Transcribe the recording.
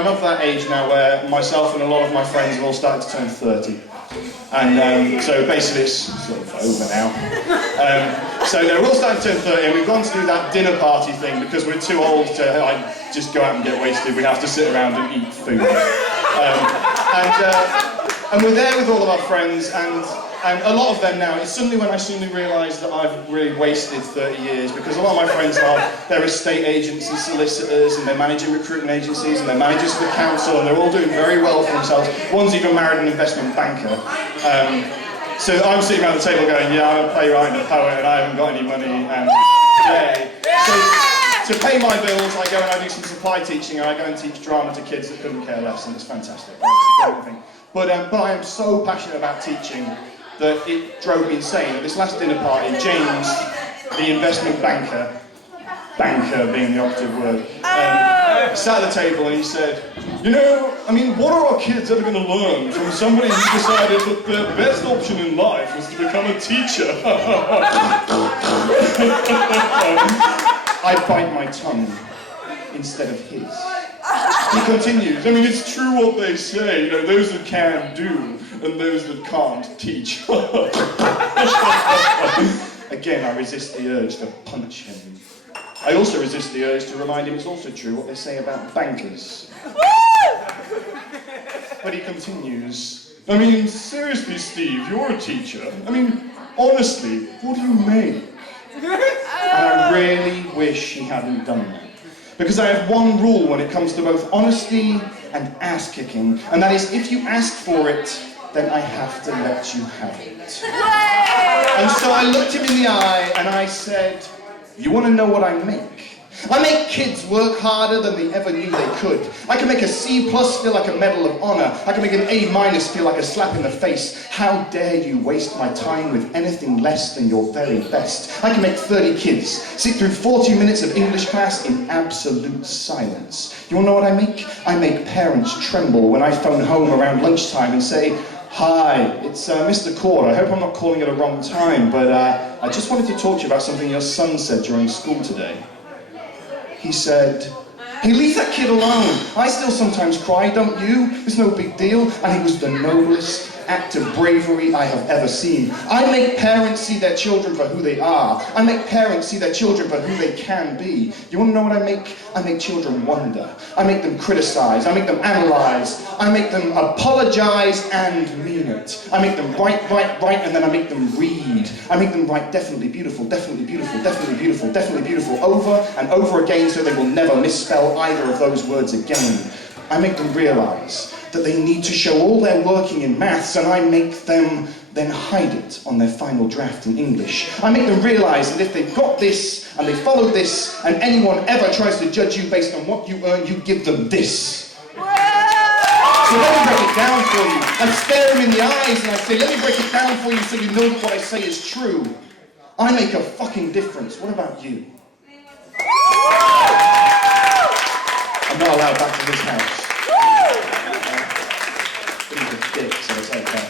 I'm of that age now where myself and a lot of my friends have all started to turn 30. And so basically it's sort of over now. So they're all starting to turn 30 and we've gone to do that dinner party thing because we're too old to like, just go out and get wasted. We have to sit around and eat food. And we're there with all of our friends and a lot of them now, it's suddenly when I suddenly realised that I've really wasted 30 years because a lot of my friends they're estate agents and solicitors and they're managing recruitment agencies and they're managers for the council and they're all doing very well for themselves. One's even married an investment banker. So I'm sitting around the table going, yeah, I'm a playwright and a poet and I haven't got any money and yay. So to pay my bills, I go and I do some supply teaching and I go and teach drama to kids that couldn't care less and it's fantastic. It's a great thing. But I am so passionate about teaching that it drove me insane. At this last dinner party, James, the investment banker being the operative word, sat at the table and he said, you know, I mean, what are our kids ever going to learn from somebody who decided that their best option in life was to become a teacher? I bite my tongue instead of his. He continues, I mean, it's true what they say, you know, those that can do, and those that can't teach. Again, I resist the urge to punch him. I also resist the urge to remind him it's also true what they say about bankers. But he continues, I mean, seriously, Steve, you're a teacher. I mean, honestly, what do you make? And I really wish he hadn't done that. Because I have one rule when it comes to both honesty and ass-kicking, and that is, if you ask for it, then I have to let you have it. And so I looked him in the eye and I said, you want to know what I make? I make kids work harder than they ever knew they could. I can make a C+ feel like a Medal of Honor. I can make an A- feel like a slap in the face. How dare you waste my time with anything less than your very best? I can make 30 kids sit through 40 minutes of English class in absolute silence. You want to know what I make? I make parents tremble when I phone home around lunchtime and say, hi, it's Mr. Cawte. I hope I'm not calling at a wrong time, but I just wanted to talk to you about something your son said during school today. He said, hey, leave that kid alone. I still sometimes cry, don't you? It's no big deal. And he was the noblest act of bravery I have ever seen. I make parents see their children for who they are. I make parents see their children for who they can be. You want to know what I make? I make children wonder. I make them criticize. I make them analyze. I make them apologize and mean it. I make them write, and then I make them read. I make them write definitely beautiful, definitely beautiful, definitely beautiful, definitely beautiful over and over again so they will never misspell either of those words again. I make them realize that they need to show all their working in maths, and I make them then hide it on their final draft in English. I make them realize that if they've got this, and they follow this, and anyone ever tries to judge you based on what you earn, you give them this. So let me break it down for you. I stare them in the eyes and I say, let me break it down for you so you know that what I say is true. I make a fucking difference. What about you? I'm not allowed back to this house. But he's a dick, so it's okay.